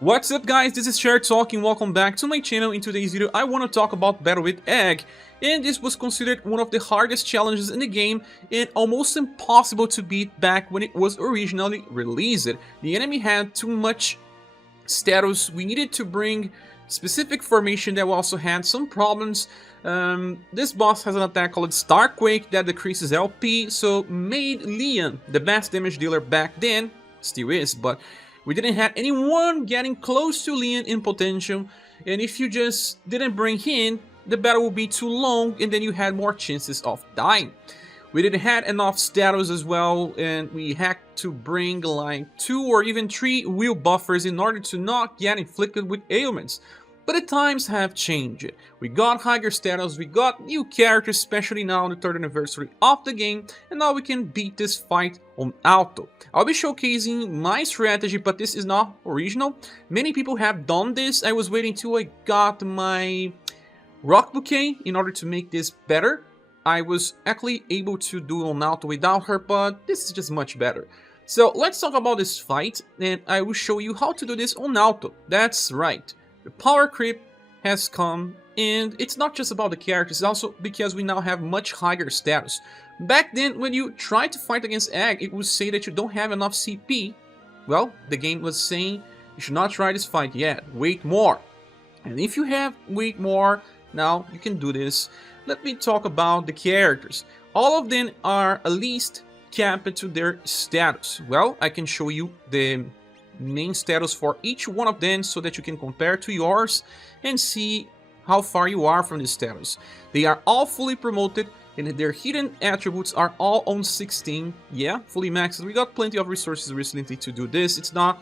What's up guys, this is Cher talking, welcome back to my channel. In today's video I want to talk about Battle with Egg, and this was considered one of the hardest challenges in the game and almost impossible to beat back when it was originally released. The enemy had too much status, we needed to bring specific formation that also had some problems. This boss has an attack called Starquake that decreases LP, so made Leon the best damage dealer back then, still is, but we didn't have anyone getting close to Leon in potential, and if you just didn't bring him, the battle would be too long and then you had more chances of dying. We didn't have enough status as well, and we had to bring like 2 or even 3 wheel buffers in order to not get inflicted with ailments. But the times have changed. We got higher status, we got new characters, especially now on the 3rd anniversary of the game, and now we can beat this fight on auto. I'll be showcasing my strategy, but this is not original. Many people have done this. I was waiting till I got my Rocbouquet in order to make this better. I was actually able to do on auto without her, but this is just much better. So let's talk about this fight, and I will show you how to do this on auto. That's right. The power creep has come, and it's not just about the characters, it's also because we now have much higher status. Back then, when you try to fight against Egg, it would say that you don't have enough CP. Well, the game was saying you should not try this fight yet, wait more. And if you have wait more, now you can do this. Let me talk about the characters. All of them are at least capped to their status. Well, I can show you the main status for each one of them so that you can compare to yours and see how far you are from this status. They are all fully promoted and their hidden attributes are all on 16. Yeah, fully maxed. We got plenty of resources recently to do this. It's not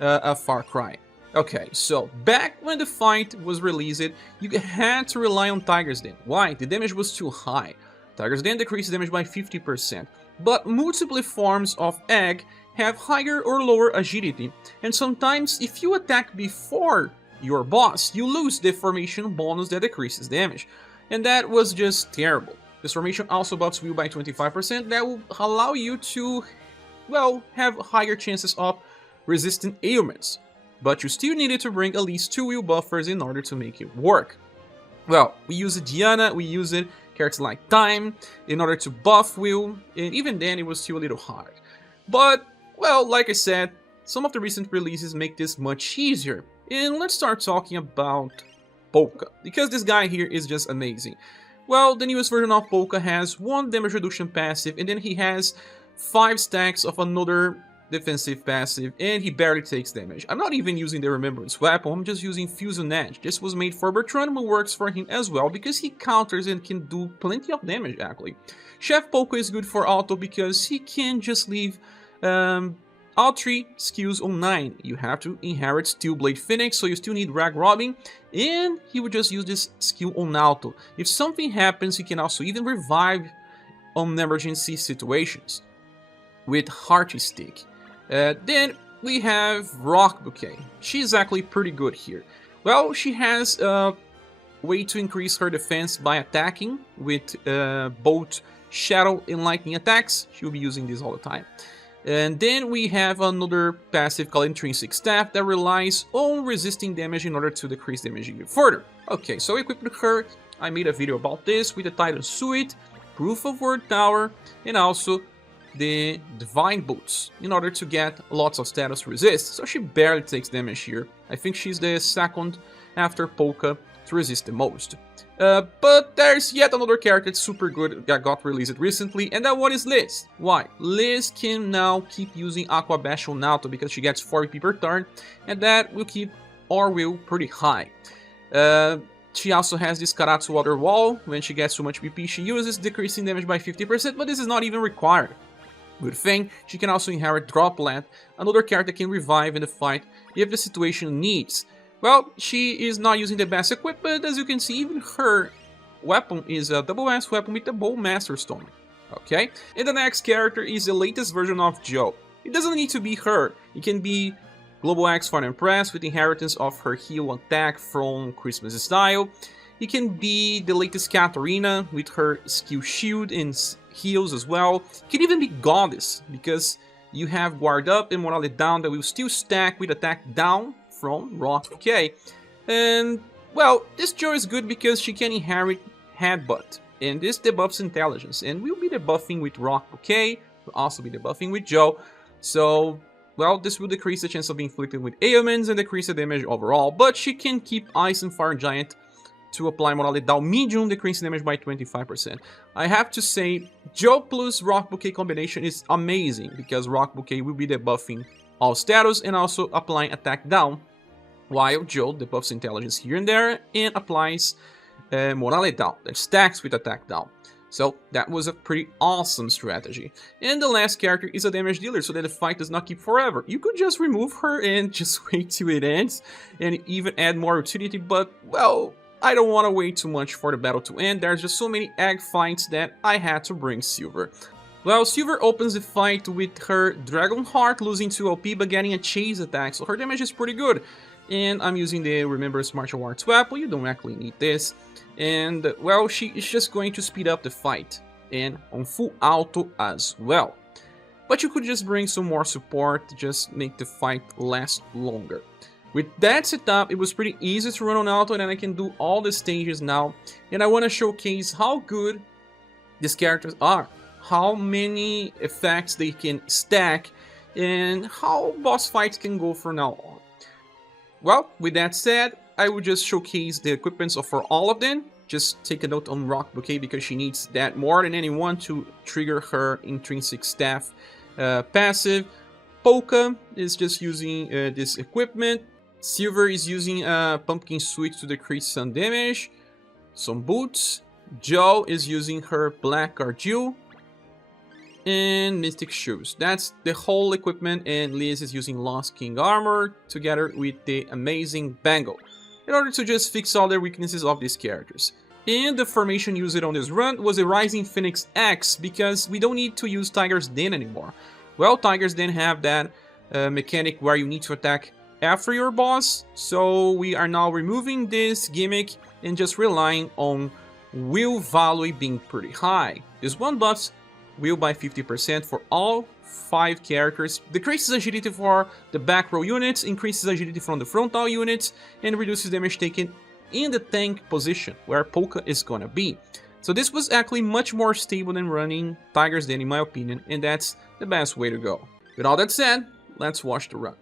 a far cry. Okay, so back when the fight was released, you had to rely on Tiger's Den. Why? The damage was too high. Tiger's Den decreases damage by 50%. But multiple forms of Egg have higher or lower agility, and sometimes if you attack before your boss, you lose the formation bonus that decreases damage, and that was just terrible. This formation also buffs will by 25%, that will allow you to, well, have higher chances of resisting ailments, but you still needed to bring at least 2 wheel buffers in order to make it work. Well, we used Diana, we used characters like Time in order to buff Will, and even then it was still a little hard. But well, like I said, some of the recent releases make this much easier. And let's start talking about Polka, because this guy here is just amazing. Well, the newest version of Polka has 1 damage reduction passive, and then he has 5 stacks of another defensive passive, and he barely takes damage. I'm not even using the Remembrance weapon, I'm just using Fusion Edge. This was made for Bertrand, but works for him as well, because he counters and can do plenty of damage actually. Chef Polka is good for auto because he can just leave all 3 skills on 9. You have to inherit Steel Blade Phoenix, so you still need Rag Robin, and he would just use this skill on auto. If something happens, he can also even revive on emergency situations with Hearty Stick. Then we have Rocbouquet. She's actually pretty good here. Well, she has a way to increase her defense by attacking with both Shadow and Lightning attacks. She'll be using this all the time. And then we have another passive called Intrinsic Staff that relies on resisting damage in order to decrease damage even further. Okay, so equipped her, I made a video about this with the Titan Suit, Proof of Word Tower, and also the Divine Boots in order to get lots of status resist. So she barely takes damage here. I think she's the second after Polka to resist the most. But there's yet another character that's super good that got released recently, and that one is Liz. Why? Liz can now keep using Aqua Bash on auto because she gets 4 EP per turn, and that will keep our will pretty high. She also has this Karatsu Water Wall. When she gets too much PP, she uses, decreasing damage by 50%, but this is not even required. Good thing, she can also inherit Droplet, another character that can revive in the fight if the situation needs. Well, she is not using the best equipment, as you can see, even her weapon is a double S weapon with the Bow Master Stone. Okay, and the next character is the latest version of Joe. It doesn't need to be her, it can be Global Axe for Empress with inheritance of her heal attack from Christmas Style. It can be the latest Katarina with her skill shield and heals as well. It can even be Goddess, because you have Guard Up and Morale Down that will still stack with attack down from Rocbouquet. And, well, this Joe is good because she can inherit Headbutt, and this debuffs intelligence, and we'll be debuffing with Rocbouquet, we'll also be debuffing with Joe, so, well, this will decrease the chance of being inflicted with ailments and decrease the damage overall, but she can keep Ice and Fire Giant to apply Moral Lethal Medium, decreasing damage by 25%. I have to say, Joe plus Rocbouquet combination is amazing, because Rocbouquet will be debuffing all status and also applying attack down, while Joe debuffs intelligence here and there and applies Moral Lethal, that stacks with attack down. So that was a pretty awesome strategy. And the last character is a damage dealer, so that the fight does not keep forever. You could just remove her and just wait till it ends, and even add more utility, but, well, I don't want to wait too much for the battle to end. There's just so many egg fights that I had to bring Silver. Well, Silver opens the fight with her Dragon Heart, losing 2 OP but getting a chase attack, so her damage is pretty good. And I'm using the Remember's Martial Arts weapon, you don't actually need this. And, well, she is just going to speed up the fight, and on full auto as well. But you could just bring some more support to just make the fight last longer. With that setup, it was pretty easy to run on auto, and I can do all the stages now. And I want to showcase how good these characters are, how many effects they can stack, and how boss fights can go from now on. Well, with that said, I will just showcase the equipments for all of them. Just take a note on Rocbouquet because she needs that more than anyone to trigger her intrinsic staff passive. Polka is just using this equipment. Silver is using Pumpkin Sweet to decrease some damage. Some boots. Joe is using her Black Argyle. And Mystic Shoes. That's the whole equipment, and Liz is using Lost King Armor together with the amazing Bangle, in order to just fix all the weaknesses of these characters. And the formation used on this run was a Rising Phoenix X, because we don't need to use Tiger's Den anymore. Well, Tiger's Den have that mechanic where you need to attack after your boss, so we are now removing this gimmick and just relying on will value being pretty high. This one buffs will by 50% for all 5 characters, decreases agility for the back row units, increases agility from the frontal units, and reduces damage taken in the tank position, where Polka is gonna be. So this was actually much more stable than running Tiger's Den in my opinion, and that's the best way to go. With all that said, let's watch the run.